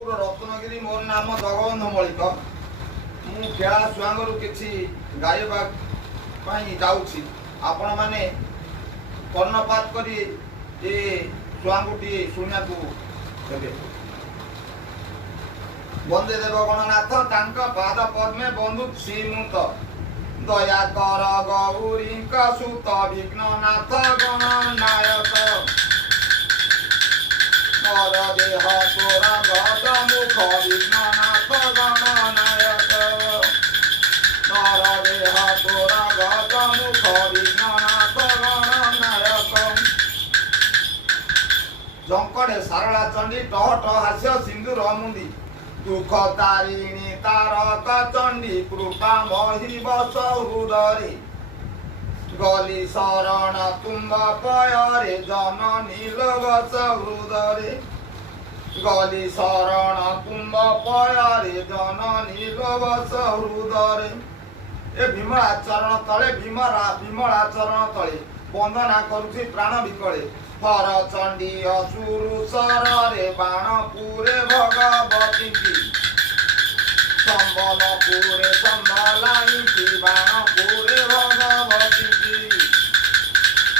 रत्नगिरी मोर नाम जगबंधु मलिक मु खेला छुआंगरू किछि गायबा पाई जाउछि आपण माने कर्णपात करी ए छुआंगुटी सुनिया को देबे। वंदे देव गणनाथ तांक पाद पद्मे बंधु श्रीमुत दया कर गौरी सुत विघ्ननाथ गणनायक नर देह तोरा गद मुख विघ्ननाथ गणनायक नर देह तोरा गद मुख विघ्ननाथ गणनायक जंकड़े सारला चंडी टह टह हास्य सिंधुर मुंदी दुख तारिणी तारक चंडी कृपा मही बस हृदय गली शरण तुम्ब पयरे जननी लगस हृदय गली शरण तुम्ब पयरे जननी लगस हृदय ए भीमला चरण तले भीमला चरण तले वंदना करुछि प्राण विकले हर चंडी असुरु शरे बाणपुरे भगवती की संबलपुरे संबलाई की बाणपुरे भगवती की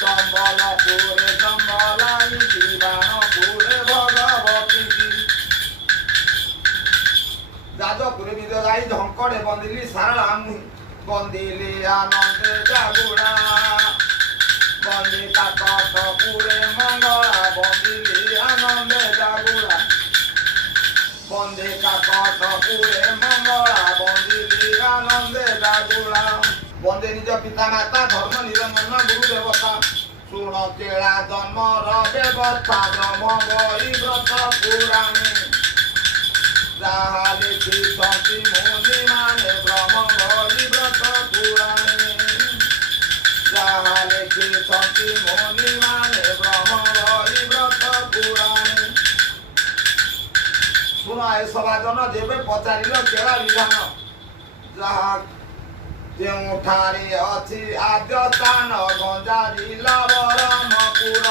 संबलपुरे संबलाई की बाणपुरे भगवती की जाजपुरे विद जाई झंकड़े बंदिली सारला मुहि बंदिली आनंदे जागुड़ा बंदी काकटपुरे मंगला बंदिली आनंदे जागुड़ा बंदे काकटपुरे मंगला बंदिली आनंदे जागुड़ा बंदे निज पिता माता धर्म निरंजन गुरु देवता शुण केला जन्म व्यवस्था ब्रह्म बई व्रत पुराणे जहाँ लिखिछन्ति मुनि माने ब्रह्म बई व्रत पुराणे जहाँ लिखिछन्ति मुनि माने ब्रह्म बई व्रत पुराणे शुण ए सभाजन जेबे पचारिल केला विधान जहाँ ଯେଉଁଠାରେ ଅଛି ଆଦ୍ୟ ସ୍ଥାନ ଗଞ୍ଜା ଜିଲ୍ଲା ବରହମପୁର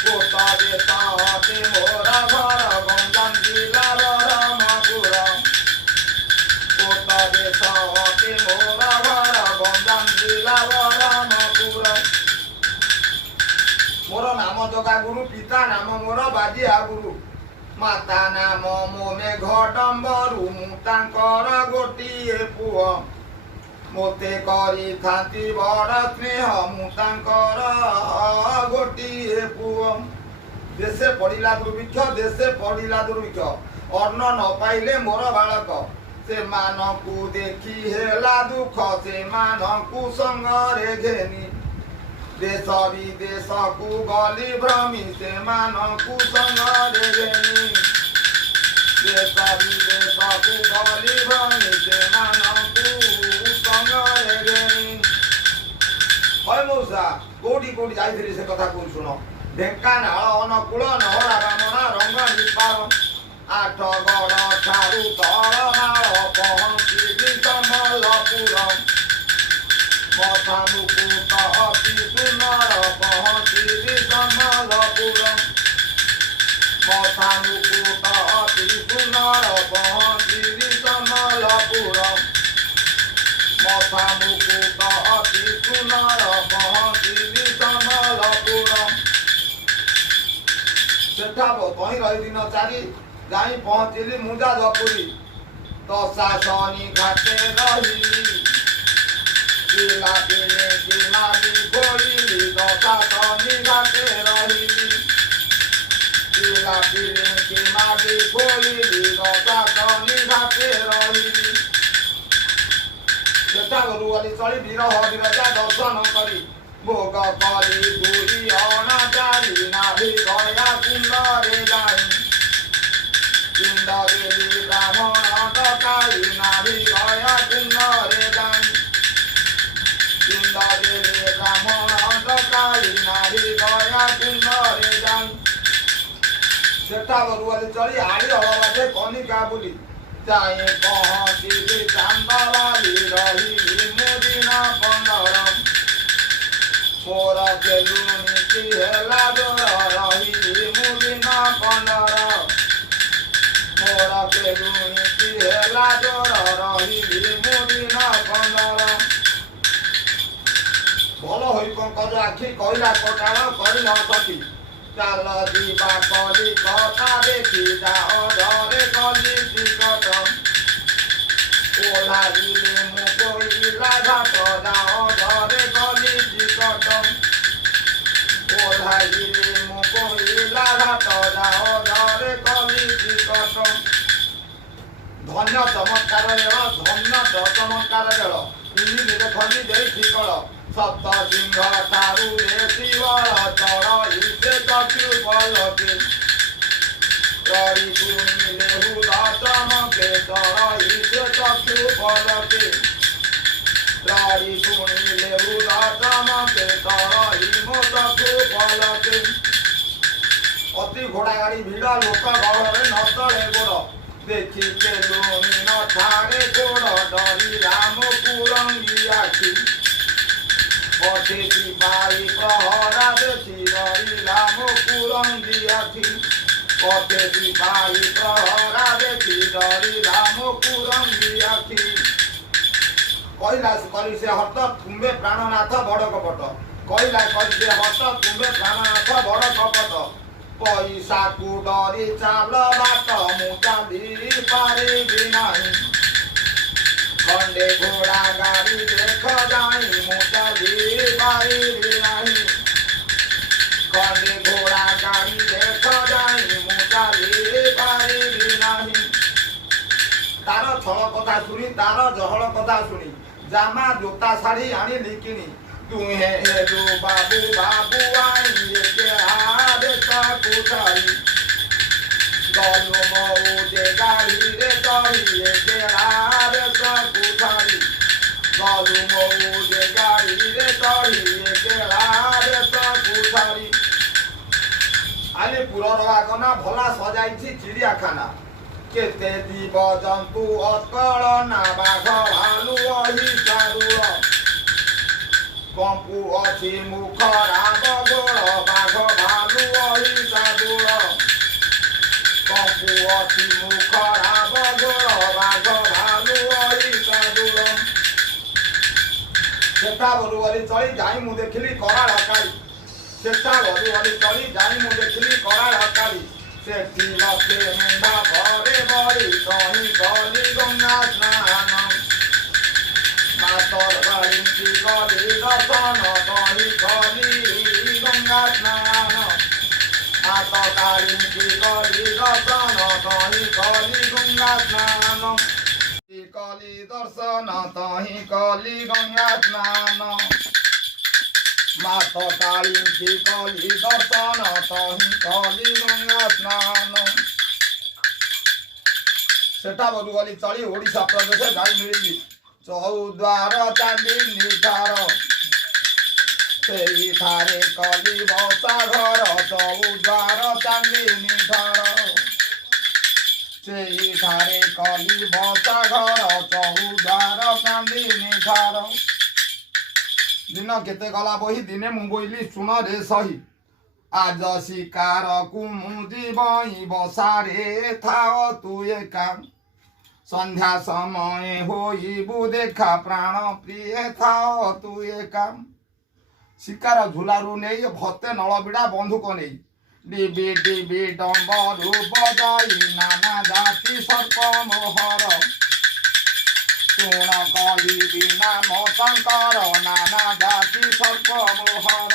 କୋଟ ଦେଶ ଅତି ମୋର ଘର ଗଞ୍ଜାମ ଜିଲ୍ଲା ବରହମପୁର କୋଟ ଦେଶ ଅତି ମୋର ଘର ଗଞ୍ଜାମ ଜିଲ୍ଲା ବରହମପୁର ମୋର ନାମ ଜଗା ଗୁରୁ ପିତା ନାମ ମୋର ବାଜିଆ ଗୁରୁ ମାତା ନାମ ମୋ ମେଘ ଡମ୍ବରୁ ମୁଁ ତାଙ୍କର ଗୋଟିଏ ପୁଅ मोते करी थांती बड़ स्नेह मु तांकर गोटिए पुओ देशे पड़िला दुर्भिक्ष देशे पड़िला दुर्भिक्ष अन्न न पाइले मोर बालक से मानकु देखी हेला दुख से मानकु संगरे घेनी देश विदेश को गली भ्रमी से मानकु संगरे घेनी देश विदेश को गली भ्रमी से मानकु मौसा कोटी कोटी जाइथिली से कथा को सुनो ढेंकानाल अनुकूल नहरा रामना रंग निपार आठ गड़ ठारू तलनाल पहुँची समलपुर मथा मुकुट अति सुंदर पहुँची समलपुर मथा मुकुट अति सुंदर पहुँची समलपुर मथा मुकुट अति सुंदर पहुँची समलपुर सेठा कहीं रही दिन चारी जाई पहुँचली मुजा जपुरी दशा शनि घाटे रही पिला पिले की माली खोइली दशा शनि घाटे रही पिला पिले की माली खोइली दशा शनि घाटे रही सेठा गरु वाली चली वीर हरिराजा दर्शन करी भोग करी दुई अनाचारी नाभि गया कुंडरे जाई कुंड देवी ब्राह्मण डकाई नाभि गया कुंडरे जाई कुंड देवी ब्राह्मण डकाई नाभि गया कुंडरे जाई सेठा गरु वाली चली आड़ी हलबाटे कनिका बुली जाए पहुँची चांदावाली रही मुदिना 15 मोर केलुनी की हेला जोर रही मुदिना 15 मोर केलुणी हेला जोर रही मुदिन 15 भल हो पंकज आखि कहला कटाण कर सती चाल जीवा कली कथा देखी जाओ धरे कली टिकट ओह्लाइले मु कोइला घाट जाओ धरे कली टिकट ओह्लाइले मु कोइला घाट जाओ धरे कली टिकट धन्य चमत्कार बेल धन्य चमत्कार बेल इनी देखनी दे ठिकल सप्त सिंह ठारू रे शिवल चढ़ इसे चक्षु पलके चढ़ी शुणिले हुदा चमके चढ़ इसे चक्षु पलके चढ़ी शुणिले हुदा चमके चढ़ मो चक्षु पलके अति घोड़ा गाड़ी भिड़ लोक गहरे न चले गोड़ देखी केलुणी न ठारे गोड़ डरी राम कुरंगी आखि पठे सिपाही प्रहरा देखी डरी राम कुरंगी आखि पठे सिपाही प्रहरा देखी डरी राम कुरंगी आखि कहला करी से हत तुम्बे प्राणनाथ बड़ कपट कहला करी से हत तुम्बे प्राणनाथ बड़ कपट पैसा को डरी चाल बाट मु चाली पारिबि नाही खंडे घोड़ा गाड़ी देख जाई मु चाली पारिबि नाही खंडे घोड़ा गाड़ी देख जाई मु चाली पारिबि नाही तार छल कथा शुणी तार जहल कथा शुणी जामा जोता शाढ़ी आनी लिखिनी तुहे हेलु बाबू बाबू आई के हाथ कुठारी गलु मऊ जे गाड़ी रे चढ़ी के हाथ कुठारी गलु मऊ जे गाड़ी रे चढ़ी के हाथ कुठारी आलिपुर आगना भला सजाई चिड़ियाखाना केते जीव जंतु अतकल ना बाघ भालू अहि सारुल कंपु अच्छी मुख राग गोड़ बाघ भालू अहि सारुल कंपु अच्छी मुख राग गोड़ बाघ भालू अहि सारुल सेठा बरु बली चली जाई मु देखिली कराल हकारी सेठा बरु बली चली जाई मु देखिली कराल हकारी सेठी लखे मेंढा भरे भरी कहीं गली गंगा स्नान मातर बाड़ी की गली दर्शन कहीं गली गंगा स्नान माता काली की गली दर्शन कहीं गली गंगा स्नान कली दर्शन तहीं कली गंगा स्नान माता काली की कली दर्शन तहीं कली गंगा स्नान सेठा बरु गली चली ओडिशा प्रदेश गाड़ी मिली चौद्वार चांदी ठार से ठारे कली बसा घर चौद्वार चांदी ठार से ठारे कली बसा घर चौद्वार चांदी ठार दिन केते गला बही दिने मु बोइली सुन रे सही आज शिकार कु मु जीवई बसारे थाओ तु एका संध्या समय होइबु देखा प्राण प्रिय थाओ तु एका शिकार झुलारू नहीं भत्ते नलबिड़ा बंधुक नहीं डिबी डिबी डम्बरू बजाई नाना जाति सर्प मोहर तुण कली बिना मशंकर नाना जाति सर्प मोहर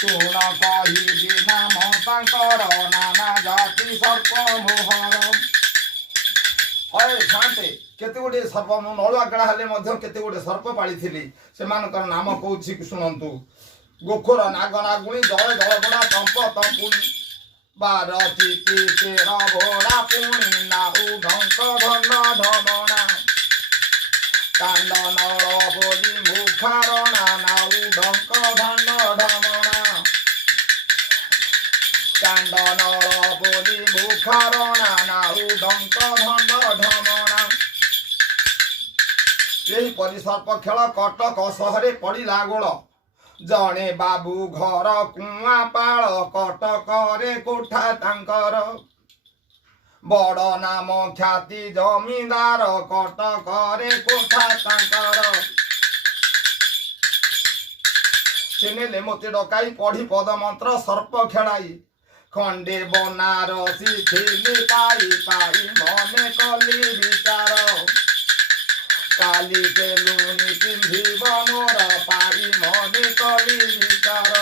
तुण कही बिना मशंकर नाना जाति सर्प मोहर अरे शांते केते गोटे सर्प मु नलुआ गेड़ा हेले मध्य केते गोटे सर्प पाळिथिली सेमानकर नाम कहूछि सुनंतु गोखर नाग नागुणी जय जय बड़ा तंप तंपुनी बार चिति तेर भोड़ा पुणी नाउ ढंक धन धमणा कांड नल बोली मुखारणा नाउ ढंक धन धमणा कांड नल बोली मुखारणा नाउ ढंक धन धमणा यही परिसर्प खेल कटक सहरे पड़िला गोड़ जणे बाबू घर कुआ पाल कटक रे कोठा तांकर बड़ नाम ख्याति जमीदार कटकरे कोठा तांकर चिन्हले मोते डकाई पढ़ी पद मंत्र सर्प खेलाई खंडे बनारसी खेली पाई पाई मने कली विचार काली के लुणी पिंधिब मोर पाई मने कली विचार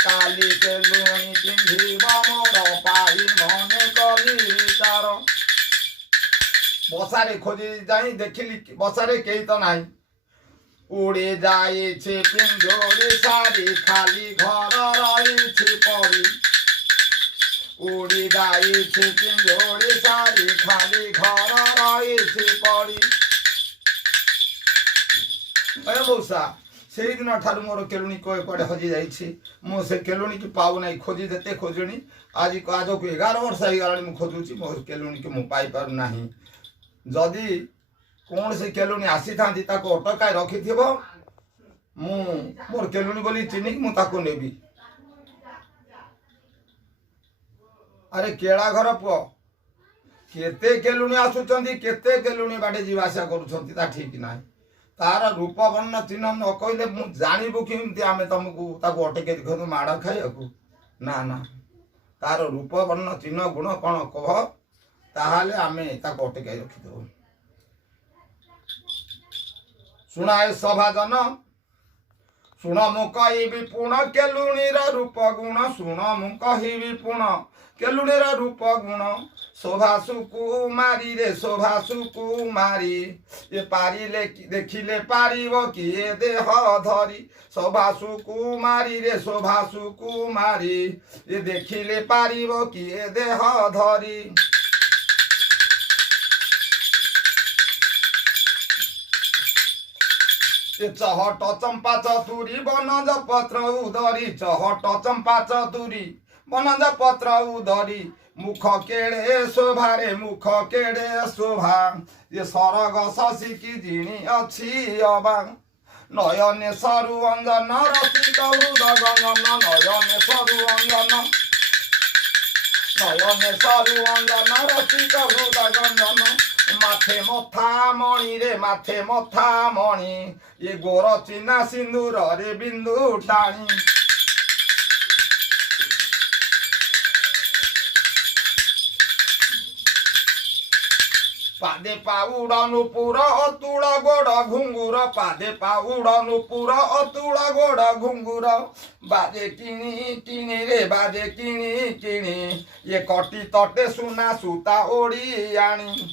काली के लुणी पिंधिब मोर पाई मने कली विचार बसारे खोजी जाई देखिली बसारे केही तो नाही उड़े जाए पिंजोरी सारी खाली घर रही पड़ी उड़ी जाए पिंजोरी सारी खाली घर रही पड़ी मौसा से दिन ठार मोर केलुणी कड़े हजि जा से केलुणी की पाऊ ना खोजी देते खोजुणी आज आज को 11 वर्ष हो गला खोजुची मो केलुणी की मुझे पाई पार ना जदि कौन से केलुणी आसी था अटकाई रखि मोर केलुणी बोली चिन्हिक मुझे नेबी अरे केड़ा घर पुओ केते केलुणी आसुचंदी केते केलुणी बाटे जीवासा करूछंती ता ठीक नाही तार रूप वर्ण चिन्ह न कहले मु जानिबु किमती आमे तुमको ताको अटके देखो माड़ खाइयाकू ना ना तार रूप वर्ण चिन्ह गुण कौन कह ताहाले आमे ताको अटके रखिदेबु सुनाए सभाजन शुण मु कहबी पुण केलुणीर रूप गुण शुण मु कहबी पुण केलुणीर रूप गुण शोभा सुकुमारी रे शोभा सुकुमारी ये पारिले देखिले पारिब किए देह धरी शोभा सुकुमारी रे शोभा सुकुमारी ये देखिले पारिब किए देह धरी चहट चंपा चतुरी बनज पत्र उदरी चहट चंपा चतुरी बनज पत्र उदरी मुख केड़े शोभा रे मुख केड़े शोभा ये सरग शशि की जिणी अच्छी अबा नयने सरु अंजन रसिक हृद गंजन नयने सरु अंजन रसिक हृद गंजन माथे मथा मणि रे माथे मथा मणि ये गोर चिन्हा सिंदूर रे बिंदु टाणी पादे पाउड नुपुर अतुल गोड़ घुंगुर पादे पाउड नुपुर अतुल गोड़ घुंगुर बाजे किणी किणी रे बाजे किणी किणी ये कटी तटे सुना सूता ओढ़ी आनी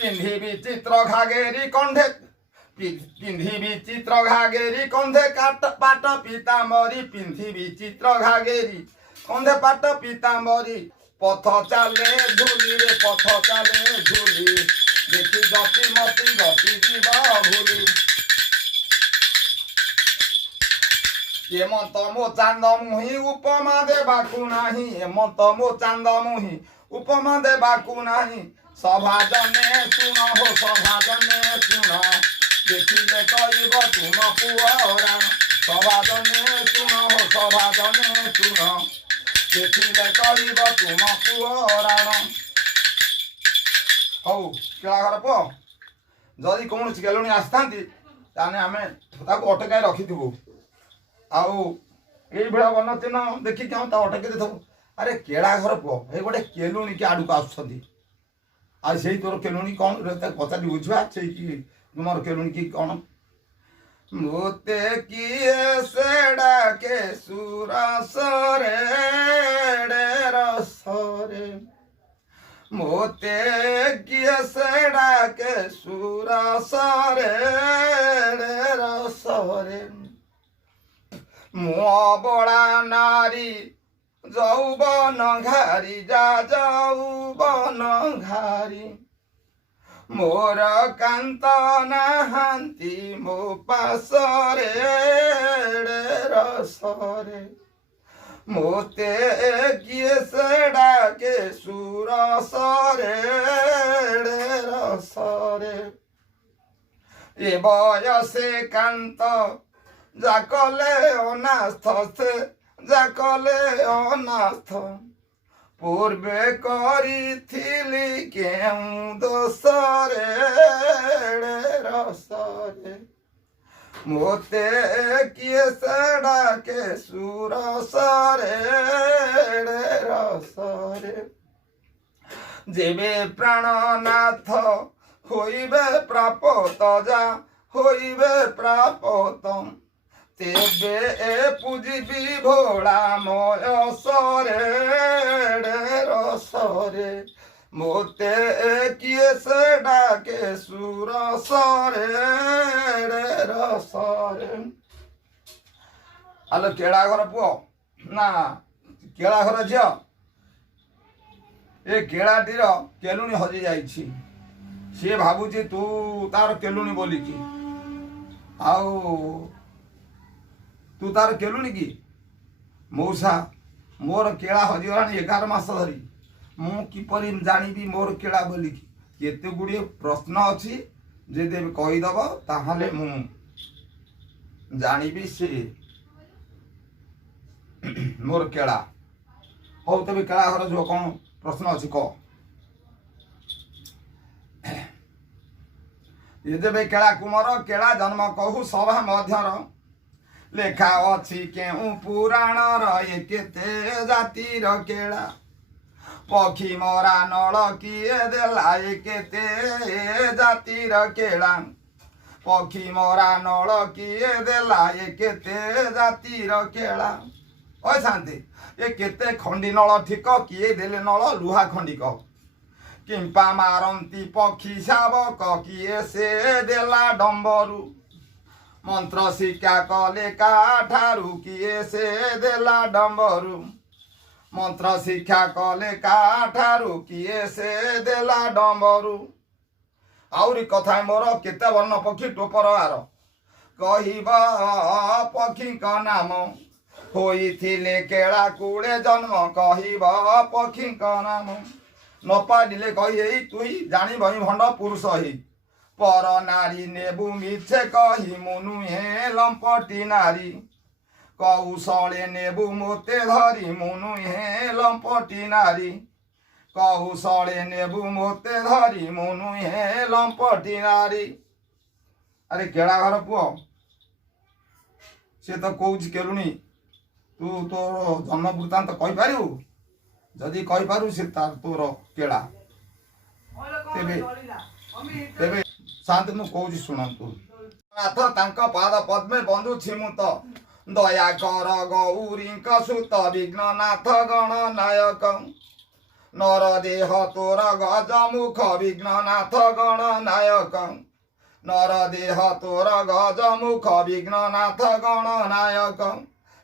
पिंधी विचित्र घागेरी कंधे पिंधी विचित्र घागेरी कंधे काट पाट पीताम्बरी पिंधी विचित्र घागेरी कंधे पाट पीताम्बरी पथ चाले झुली रे पथ चाले झुली देखी गति मती गति जीवा भूली एमंत मो चांद मुही उपमा देबाकू नाही एमंत मो चांद मुही उपमा देबाकू नाही सभाजने सुन हो सभाजने सुन देखिले कहब तुम पुअरा सभाजने सुन हो सभाजने सुन देखिले कहब तुम पुअरा हौ केला घर पुओ जदि कौन केलुणी आसता ताने आमे ताको अटकाई रखिथबु आउ ये भाया वन चिन्ह देखिक अटके देथबु अरे केड़ा घर पुओ ये गोटे केलुणी के आड़ू आसुँच आ से तोर केलुणी कौन पचारि बुझा से तुम केलुणी की कौन मोते किए से डाके सुरसरे रसरे मोते किए से डाके सुरसरे रसरे मुआ बड़ा नारी जौबन घारी जा जौबन घारी मोर कांत नाहांती मो पासरे रसरे मोते किए से डाके सुरसरे रसरे ए बयसे कांत जाकले अनास्थ से যা কলে অনাথ পূর্বে করিথিলি কেউ দোষরে রসরে মোতে কিয়ে সেডাকে সুরসরে রসরে যেবে প্রাণনাথ হইবে প্রাপত যা হইবে প্রাপত তেবে পুজিবি ভোলাময় সরে রসরে মোতে কিয়ে সে ডাকে সুরসরে রসরে। আলো কেড়া ঘর পুଅ না কেড়া ঘର ଝିଅ ଏ କେଳାଟିର କେଲୁଣି ହଜି ଯାଇଛି। ସିଏ ଭାବୁଛି ତୁ ତାର କେଲୁଣି ବୋଲିକି ଆଉ ତୁ ତାର କେଲୁଣି କି? ମଉସା ମୋର କେଳା ହଜିଗଲାଣି 11 ମାସ ଧରି ମୁଁ କିପରି ଜାଣିବି ମୋର କେଳା ବୋଲିକି? କେତେ ଗୁଡ଼ିଏ ପ୍ରଶ୍ନ ଅଛି ଯଦି କହିଦେବ ତାହେଲେ ମୁଁ ଜାଣିବି ସେ ମୋର କେଳା। ହଉ ତେବେ କେଳା ଘର ଯୋଉ କ'ଣ ପ୍ରଶ୍ନ ଅଛି କହ। ଯେବେ କେଳା କୁମର କେଳା ଜନ୍ମ କହୁ ସଭା ମଧ୍ୟର ଲେଖା ଅଛି କେଉଁ ପୁରାଣର ଏ କେତେ ଜାତିର କେଳା ପକ୍ଷୀ ମରା ନଳ କିଏ ଦେଲା ଏ କେତେ ଜାତିର କେଳା ପକ୍ଷୀ ମରା ନଳ କିଏ ଦେଲା ଏ କେତେ ଜାତିର କେଳା। ଶାନ୍ତି ଏ କେତେ ଖଣ୍ଡି ନଳ ଠିକ କିଏ ଦେଲେ ନଳ ଲୁହା ଖଣ୍ଡିକ କିମ୍ପା ମାରନ୍ତି ପକ୍ଷୀ ଶାବକ କିଏ ସେ ଦେଲା ଡମ୍ବରୁ ମନ୍ତ୍ର ଶିକ୍ଷା କଲେ କାଠାରୁ କିଏ ସେ ଦେଲା ଡମ୍ବରୁ ମନ୍ତ୍ର ଶିକ୍ଷା କଲେ କାଠାରୁ କିଏ ସେ ଦେଲା ଡମ୍ବରୁ। ଆହୁରି କଥା ମୋର କେତେ ବର୍ଣ୍ଣ ପକ୍ଷୀ ଟୋପର ଆର କହିବ ପକ୍ଷୀଙ୍କ ନାମ ହୋଇଥିଲେ କେଳା କୁଳେ ଜନ୍ମ କହିବ ପକ୍ଷୀଙ୍କ ନାମ ନ ପାରିଲେ କହି ହେଇ ତୁଇ ଜାଣିବ ଭଣ୍ଡ ପୁରୁଷ ହେଇ ପର ନାରୀ ନେବୁ ମିଛେ କହି ମୁଁ ନୁହେଁ ଲମ୍ପଟି ନାରୀ କୌଶଳେ ନେବୁ ମୋତେ ଧରି ମୁଁ ନୁହେଁ ଲମ୍ପଟି ନାରୀ କୌଶଳେ ନେବୁ ମୋତେ ଧରି ମୁଁ ନୁହେଁ ଲମ୍ପଟି ନାରୀ। ଆରେ କେଳା ଘର ପୁଅ ସେ ତ କହୁଛି କେଲୁଣି ତୁ ତୋର ଜନ୍ମ ବୃତ୍ତାନ୍ତ କହିପାରିବୁ? ଯଦି କହିପାରୁ ସେ ତୋର କେଳା ତେବେ ତେବେ ଶାନ୍ତି ମୁଁ କହୁଛି ଶୁଣନ୍ତୁ। ନାଥ ତାଙ୍କ ପାଦ ପଦ୍ମେ ବନ୍ଧୁଛି ମୁଁ ତ ଦୟା କର ଗୌରୀଙ୍କ ସୁତ ବିଘ୍ନନାଥ ଗଣନାୟକ ନର ଦେହ ତୋର ଗଜ ମୁଖ ବିଘ୍ନନାଥ ଗଣନାୟକ ନର ଦେହ ତୋର ଗଜ ମୁଖ ବିଘ୍ନନାଥ ଗଣନାୟକ।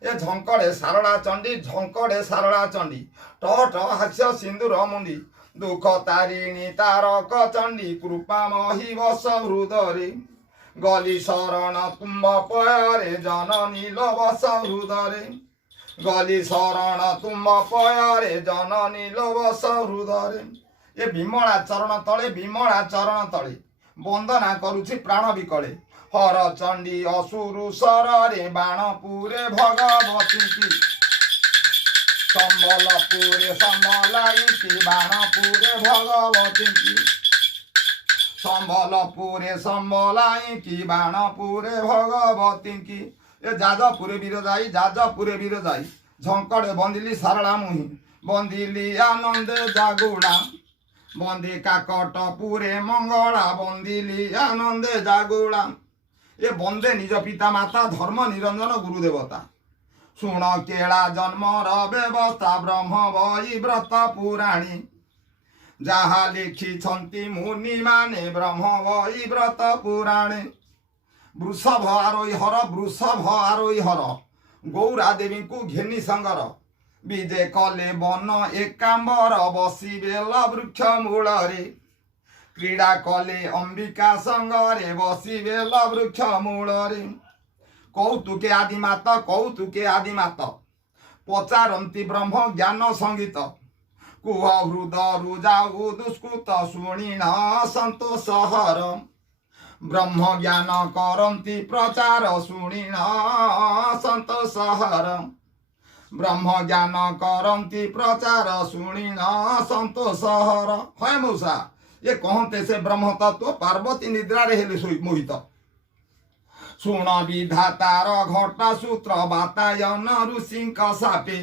ଏ ଝଙ୍କଡ଼େ ସାରଳା ଚଣ୍ଡୀ ଝଙ୍କଡ଼େ ସାରଳା ଚଣ୍ଡୀ ଟ ହାସ୍ୟ ସିନ୍ଦୁର ମୁଣ୍ଡି ଦୁଃଖ ତାରିଣୀ ତାରକ ଚଣ୍ଡୀ କୃପାମହୀ ବସ ହୃଦରେ ଗଲି ଶରଣ ତୁମ୍ଭ ପୟରେ ଜନନୀ ବସ ହୃଦରେ ଗଲି ଶରଣ ତୁମ୍ଭ ପୟରେ ଜନନୀ ବସ ହୃଦରେ। ଏ ବିମଳା ଚରଣ ତଳେ ବନ୍ଦନା କରୁଛି ପ୍ରାଣ ବିକଳେ ହର ଚଣ୍ଡୀ ଅସୁରୁ ସରରେ ବାଣପୁରେ ଭଗବତୀ ସମ୍ବଲପୁରେ ସମ୍ବଲାଇକି ବାଣପୁରେ ଭଗବତୀ ସମ୍ବଲପୁରେ ସମ୍ବଲାଇକି ବାଣପୁରେ ଭଗବତୀ। ଏ ଯାଜପୁରେ ବୀର ଯାଇ ଝଙ୍କଡ଼େ ବନ୍ଦିଲି ସାରଳା ମୁହିଁ ବନ୍ଦିଲି ଆନନ୍ଦେ ଜାଗୁଡ଼ା ବନ୍ଦେ କାକଟପୁରେ ମଙ୍ଗଳା ବନ୍ଦିଲି ଆନନ୍ଦେ ଜାଗୁଡ଼ା। ଏ ବନ୍ଦେ ନିଜ ପିତା ମାତା ଧର୍ମ ନିରଞ୍ଜନ ଗୁରୁ ଦେବତା ଶୁଣ କେଳା ଜନ୍ମର ବ୍ୟବସ୍ଥା ବ୍ରହ୍ମ ବହି ବ୍ରତ ପୁରାଣୀ ଯାହା ଲେଖିଛନ୍ତି ମୁନିମାନେ ବ୍ରହ୍ମ ବହି ବ୍ରତ ପୁରାଣେ। ବୃଷଭ ଆରୋହୀ ହର ଗୌରା ଦେବୀଙ୍କୁ ଘେନି ସଙ୍ଗର ବିଜେ କଲେ ବନ ଏକାମ୍ବର ବସି ବେଲ ବୃକ୍ଷ ମୂଳରେ କ୍ରୀଡ଼ା କଲେ ଅମ୍ବିକା ସଙ୍ଗରେ ବସି ବେଲ ବୃକ୍ଷ ମୂଳରେ। କୌତୁକେ ଆଦିମାତ ପଚାରନ୍ତି ବ୍ରହ୍ମ ଜ୍ଞାନ ସଙ୍ଗୀତ କୁହ ହୃଦରୁ ଯାଉ ଦୁଷ୍କୃତ ଶୁଣିଣ ସନ୍ତୋଷ ହର ବ୍ରହ୍ମ ଜ୍ଞାନ କରନ୍ତି ପ୍ରଚାର ଶୁଣିଣ ସନ୍ତୋଷ ହର ब्रह्म ज्ञान करती प्रचार शुणी न संतोष हर है मौसा ये कहते से ब्रह्म तत्व पार्वती निद्रा हेले मोहित शुण विधातार घट सूत्र बातायन ऋषि सापे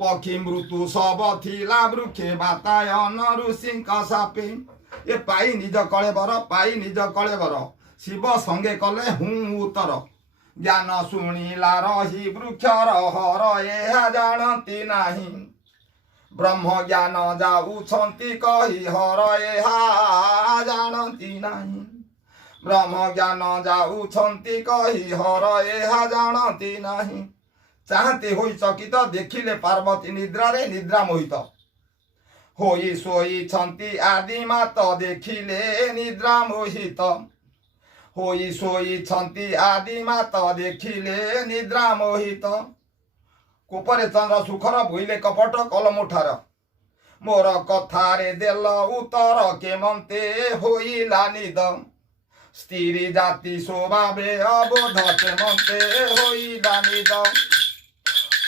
पक्षी मृत्यु सब थिला वृक्षे बातायन ऋषि सापे ये पाई निज कलेबर पाई निज कलेबर शिव संगे कले हूँ उत्तर ज्ञान शुणिला रही वृक्षर हर यह जानती नहीं ब्रह्म ज्ञान जाऊछंती कही हर यह जानती नहीं ब्रह्म ज्ञान जाऊछंती कही हर यह जानती नहीं चाहते होई चकित देखिले पार्वती निद्रा रे निद्रा मोहित होई सोई छंती आदि मात देखिले निद्रा मोहित होई सोई छंती आदि मात देखिले निद्रा मोहित कोपरे चंद्र सुखर भुइले कपट कलमुठार मोर कथारे देल उत्तर केमन्ते होइला निद स्त्री जाति स्वभावे अबोध केमन्ते होइला निद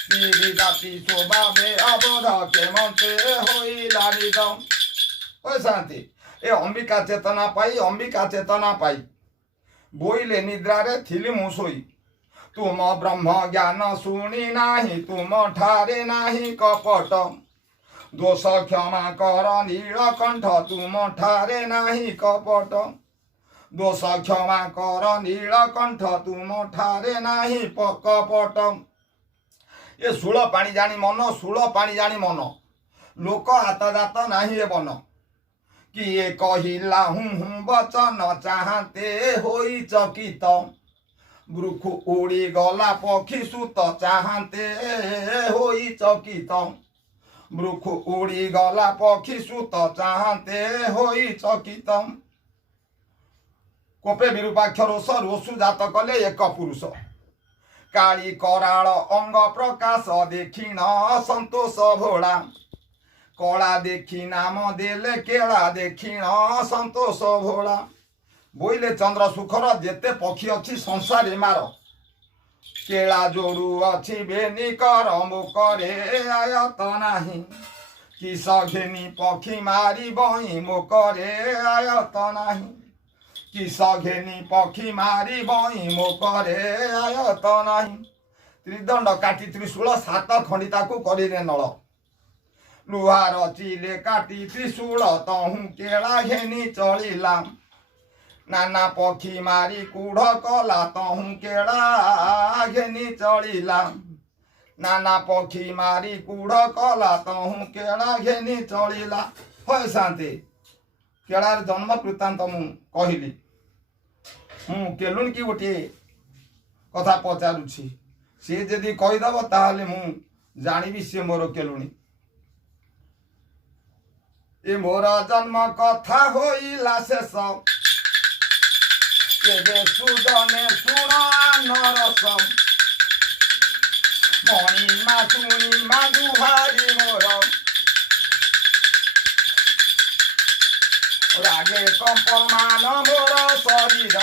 स्त्री जाति स्वभावे अबोध केमन्ते होइला निद ओ शांति ए अंबिका चेतना पाई बोइले निद्रा रे थिली मु सोई तुम ब्रह्म ज्ञान शुणी नाही तुम ठारे नाही कपट दोष क्षमा कर नीलकंठ तुम ठारे नाही कपट दोष क्षमा कर नीलकंठ तुम ठारे नाही कपट ये शूल पानी जानी मन लोक हाथ जात नाही बन किए कहिला हूँ वचन चाहते होई चकित वृक्ष उड़ी गला पक्षी सुत चाहते होई चकित वृक्ष उड़ी गला पक्षी सुत चाहते होई चकित कोपे विरूपाक्ष रोष रोषु जात कले एक पुरुष काली कराल अंग प्रकाश देखिन संतोष भोला कला देखी नाम देले केला देखिन संतोष भोला बोइले चंद्र सुखर जेते पक्षी अच्छी संसार मार केला जोड़ू अच्छी बेनिकर मुकरे आयत नाही किस घेनी पक्षी मारी बही मुकरे आयत नाही किस घेनी पक्षी मारी बही मुकरे आयत नाही त्रिदंड काटी त्रिशूल सात खंडिता को करिले नल लुहार चिले काटी त्रिशूल तहु केला घेनी चलिला नाना पक्षी मारी कूढ़ कला तहु केला घेनी चलिला नाना पक्षी मारी कूढ़ कला तहु केला घेनी चलिला होय शांति केलार जन्म वृत्तांत मु कहली मु केलुन की गोटे कथा पचारुछि से जदि कहीदेव ताहले मु जानिबी से मोर केलुणी ए मोर जन्म कथा होइला शेष केबे सुजने सुना नरस मणिमा शुणिमा दुहारी मोर रागे कंपमान मोर शरीर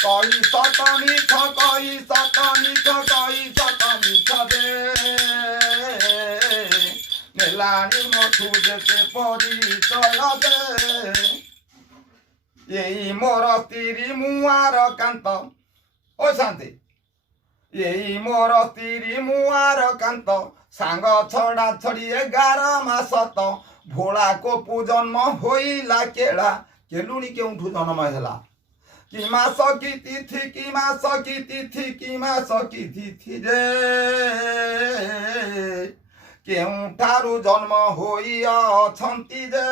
कही सत मिथ कही सत मिथ दे नेलानी मथु जेते परिचय दे यही मोर स्त्री मुआर कांत ओ शांति यही मोर स्त्री मुआर कांत सांग छड़ा छड़ी 11 मास त भोला को पूजन्म होइला केला केलुणी केउठु जन्म हैला कि मास की तिथि कि मास की तिथि कि मास की तिथि रे केउठारु जन्म होई अछंती रे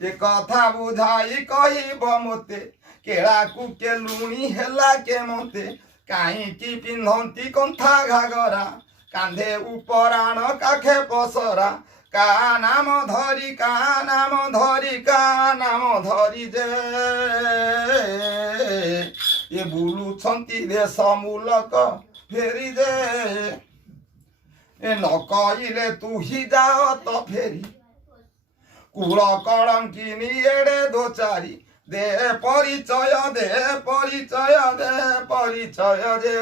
ए कथा बुझाई कहिब मते केला को केलुणी हेला के मते काई की पिंधंती कंथा घागरा कांधे उपराण काखे पसरा का नाम धरी जे ये बुलु छंती देश मूलक फेरी जे ए न कइले तू ही जाओ तो फेरी कुल कलंकिनी एड़े दो चारी दे परिचय दे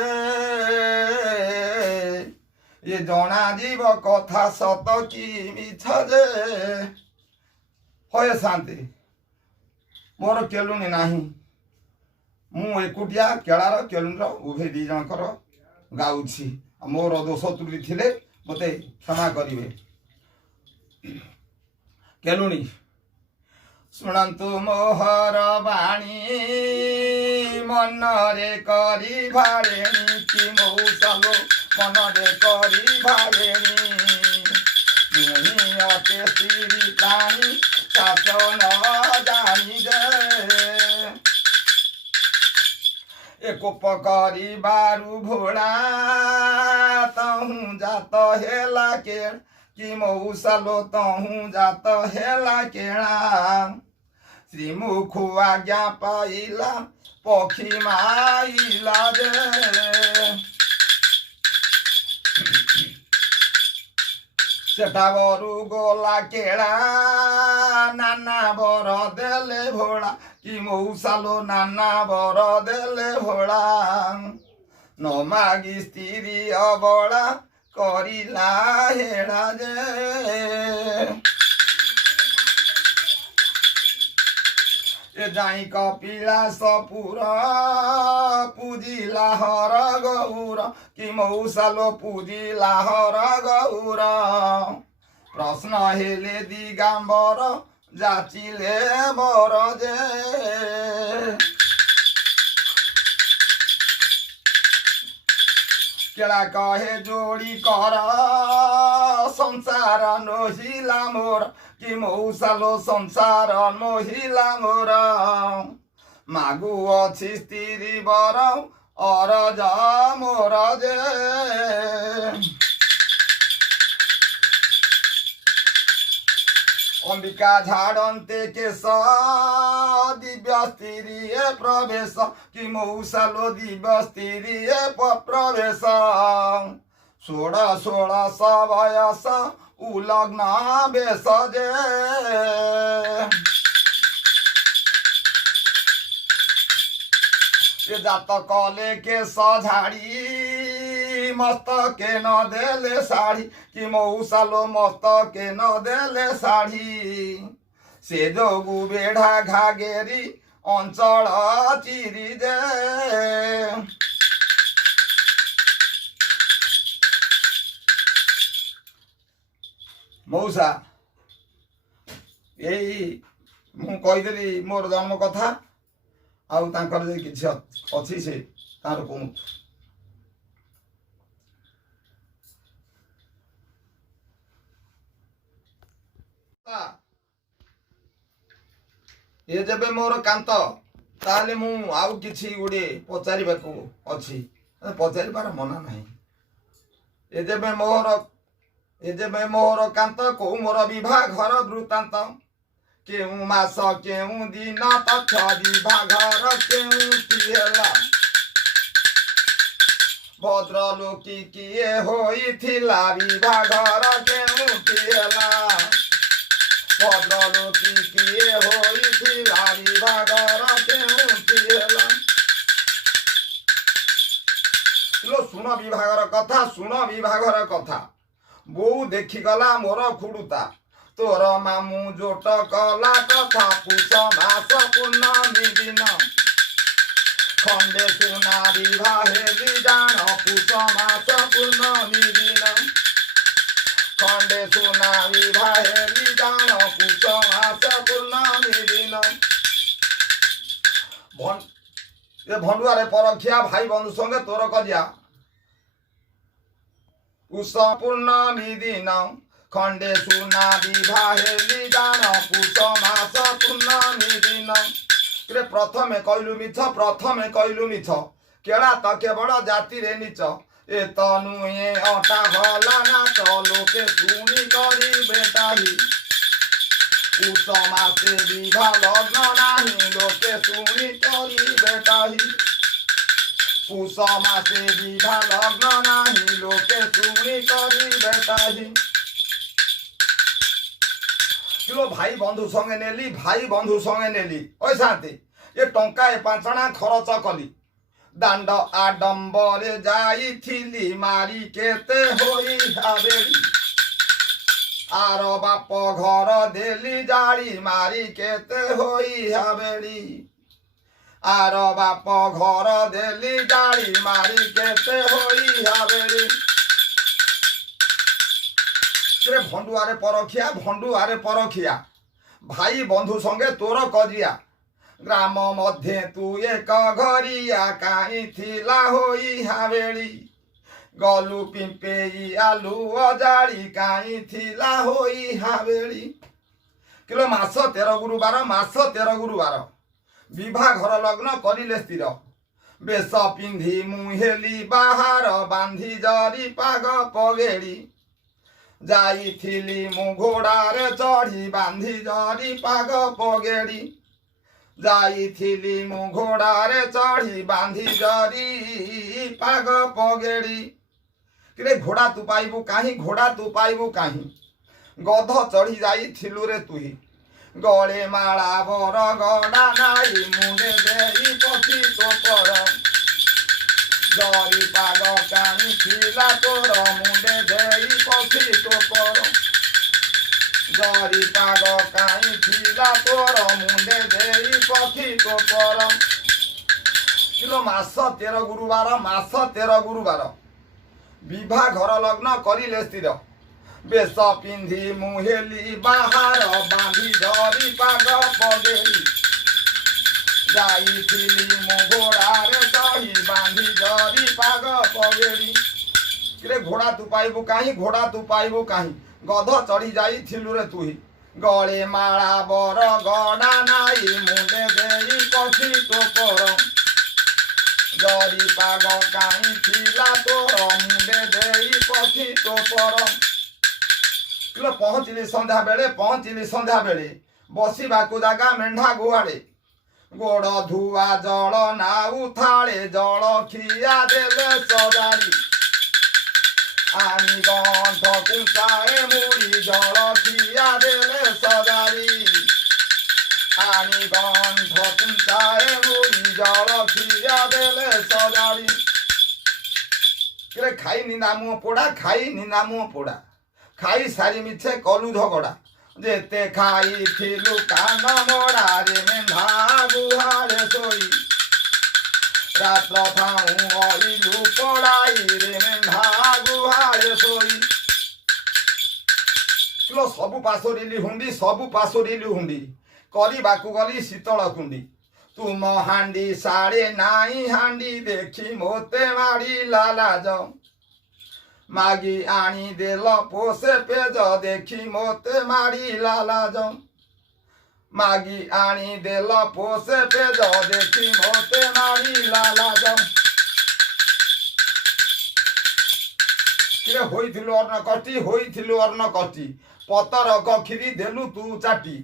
ये जना जीव कथा सत कि मिछ जे हय शांति मोर केलुनी नाही मु एकुटिया केलार केलुनर उभे दी जनकर गाउछि मोर दोष त्रुटि थिले मते क्षमा करिवे केलुनी शुणन्तु मोहर बाणी मन रे करी भाड़ेनी कि मौसलो मन रे करी भाड़ेनी मुनि अते श्री प्राणी शासन जानी जे एक पकरी बारू भोला तहु जात हेला केड़ कि मौसलो तहु जात हेला केड़ा श्री मुखु आज्ञा पाइला पक्षी माइला जे सेठा बरु गोला केड़ा नाना बर देले भोला कि मौसालो नाना बर देले भोला न मागी स्त्री अबड़ा करिला हेड़ा जे ए जाई कपिला सपुर पूजिला हर गौर कि मौसालो पूजिला हर गौर प्रश्न हेले दिगाम्बर जाचिले बर जे केला कहे जोड़ी कर संसार नोहिला मोर कि मौसालो संसार नोहिला मोर मागु अछि स्त्री बर अरज मोर जे अंबिका झाड़ते केश दिव्य स्त्री प्रवेश कि मौसालो दिव्य स्त्री प्रवेश 16 वयस उलग्न बेस जे जात कले के सझाड़ी मस्तके न देले साड़ी कि मौसालो मस्तके न देले साड़ी से जोगु बेढ़ा घागेरी अंचल चिरी जे मौसा यही मु कहीदेली मोर जन्म कथा आउ तांकर जे किछि अछि से तार कहूँ ये जबे मोर कांत ताले मु आउ किछि गुडे पचारिबाकू अछि पचारिबार मना नाही ये जबे मोर कांत को मोर विवाह घर वृत्तांत केउ मास केउ दिन तथ्य विवाह घर केउ पिएला भद्रलोकी किए होइथिला विवाह घर केउ पिएला भद्रलोकी किए होइथिला विवाह घर केउ पिएला लो सुन विवाहर कथा सुन विवाहर कथा बो देखिगला मोर खुड़ुता तोर मामू जोट कला कथा पुष मास पूर्णमी दिन खंडे सुना विवाहे बिजान पुष मास पूर्णमी दिन खंडे सुना विवाहे बिजान पुष मास पूर्णमी दिन भंडुआरे परखिया भाई बंधु संगे तोर कजिया पुष पूर्णमी दिन खंडे सुना विवाहे बिजान पुष मास पूर्णमी दिन रे प्रथमे कहलु मिछ केड़ा त केवल जाति रे नीच ए तनु ए अटा हला ना तो लोके सुनी करी बेटाही पुष मासे विवाह लग्न नाही लोके सुनी करी बेटाही पुष मासे विवाह लग्न नाही लोके सुनी करी बेटाही किलो भाई बंधु संगे नेली भाई बंधु संगे नेली ओइ शांति ये टंका ए पांचणा खरच कली दांड आडंबरे जाइथिली मारी केते होई हावेली आर बाप घर देली जाली मारी केते होई हावेली आर बाप घर देली जाली मारी केते होई हावेली रे भंडुआरे परखिया भाई बंधु संगे तोर कजिया ग्राम मध्य तू एक घरिया काई थिला होई हावेली गलु पिंपेई आलू अजाड़ी काई थिला होई हावेली किलो मास 13 गुरुवार विवाह घर लग्न करिले स्थिर बेश पिंधि मुहेली बाहार बांधी जरी पाग पगेड़ी जाइथिली मु घोड़ारे चढ़ी बांधी जरी पाग पगेड़ी जाइथिली मु घोड़ारे चढ़ी बांधी जरी पाग पगेड़ी किरे घोड़ा तू पाइबू काहीं गध चढ़ी जाइथिलु रे तुही गले माला बर गड़ा नाई मुंडे देई पक्षी तोपर जरी पाग काहीं थिला तोर मुंडे देई पक्षी तोपर जरी पाग काहीं थिला तोर मुंडे देई पक्षी तोपर किलो मास 13 गुरुवार विवाह घर लग्न करिले स्थिर बेश पिंधि मुहेली बाहार बांधी जरी पाग पगेड़ी जाइथिली मु घोड़ारे चढ़ी बांधी जरी पाग पगेड़ी किरे घोड़ा तू पाइबू काहीं गध चढ़ी जाइथिलु रे तुही गले माला बर गड़ा नाई मुंडे देई पक्षी तोपर जरी पाग काहीं थिला तोर मुंडे देई पक्षी तोपर किलो पहुँचली संध्या बेले बसिबाकू जागा मेंढा गुआड़े गोड़ धुआ जल नाउ थाले जल खिया देले सजाड़ी आनी गंठ कुंचाए मुड़ी जल खिया देले सजाड़ी आनी गंठ कुंचाए मुड़ी जल खिया देले सजाड़ी किरे खाई निंदा मुँह पोड़ा खाई सारी मिछे कलु झगड़ा जेते खाई थिलु कान मोड़ा रे मेंढा गुहारे सोई रात्र थाऊ अइलु पड़ाई रे मेंढा गुहारे सोई किलो सबु पासोरिली हुंडी करिबाकू गली शीतल कुंडी तुम हांडी साड़े नाई हांडी देखी मोते मारी लालाज मागी आनी देल पोसे पेज देखी मोते मारी लालाज मागी आनी देल पोसे पेज देखी मोते मारी लालाज किरे होइथिलु अर्ण कटी पतर कखिरी देलु तू चाटी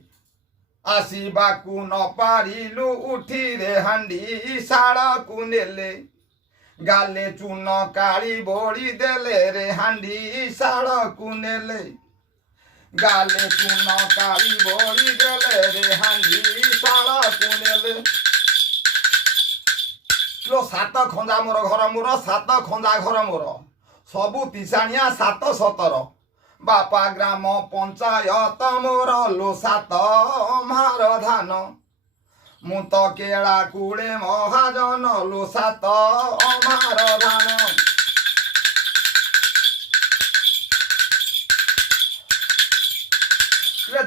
आसीबाकू न पारिलु उठी रे हांडी शाला कु नेले गाले चून काली बोड़ी देले रे हांडी शाला कु नेले गाले चून काली बोड़ी देले रे हांडी शाला कु नेले लो सात खंजा घर मोर सबु तिसाणिया 7-17 बापा ग्राम पंचायत मोर लो 7 मार धान मु तो केला कूड़े महाजन लो 7 मार धान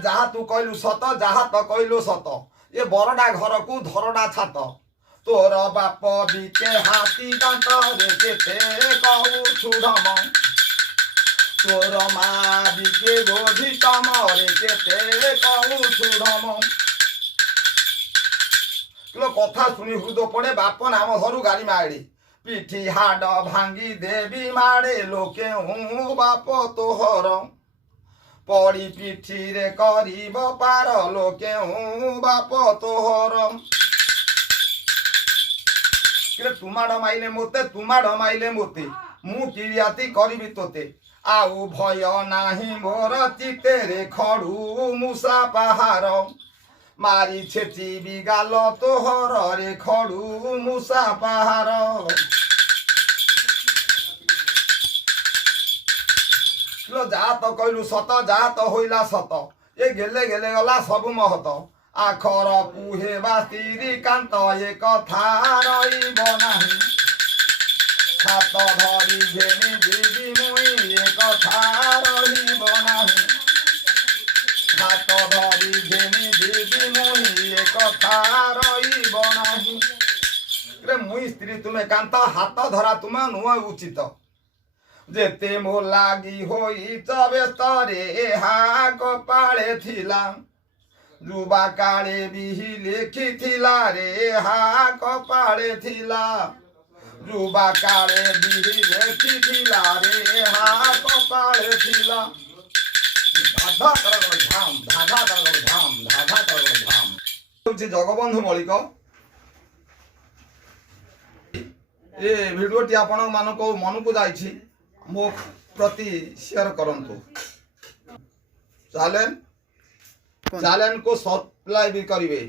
जहा तू कहलु सत जहा तो कहलु सत ये बरडा घर को धरडा छात तोर बाप बिके हाथी दांत रे केते कहू छुड़म तोर माँ बिके बोधी तमरे केते कहू छुड़म किलो कथा शुणी हृदय पड़े बाप नाम धरु गाड़ी माड़ी पिठी हाड भांगी देवी माड़े लोके हूँ बाप तोहर पड़ी पिठी रे करीब पार लोके हूँ बाप तोहर तुमाड़ माइले मोते मु किरियाती करिबी तोते आउ भय नाही मोर चिते रे खड़ू मुसा पहाड़ मारी छेची भी गाल तोहर रे खड़ू मूसा पहाड़ लो जा तो कहलु सत जा तो होइला सत ये गेले गेले गला सबु महत आखर पुहे बास्तिरी कांत ये कथा रहिब नाही हाथ धरी घेनी जीवी मुई ये कथा रहिब नाही हाथ धरी घेनी जीवी मुई ये कथा रहिब नाही रे मुई स्त्री तुमे कांत हाथ धरा तुमे नुआ उचित जेते मो लागी होई तबे तरे हा कपाळे थिला जुबा काळे बिही लेखी थिला रे हा कपाळे थिला जुबा काळे बिही लेखी थिला रे हा कपाळे थिला धाधा करगल धाम धाधा करगल धाम धाधा करगल धाम होछि जगबंधु मलिक ए भिडियोटी आपण मानको मनकु जाइछि मो प्रति शेयर करंतु चैनल को सब्सक्राइब भी करिवे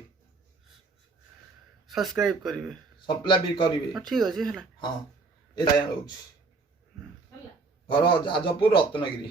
सब्सक्राइब करिवे सब्सक्राइब भी करिवे ठीक अछि हला हां ए घर जाजपुर रत्नगिरी।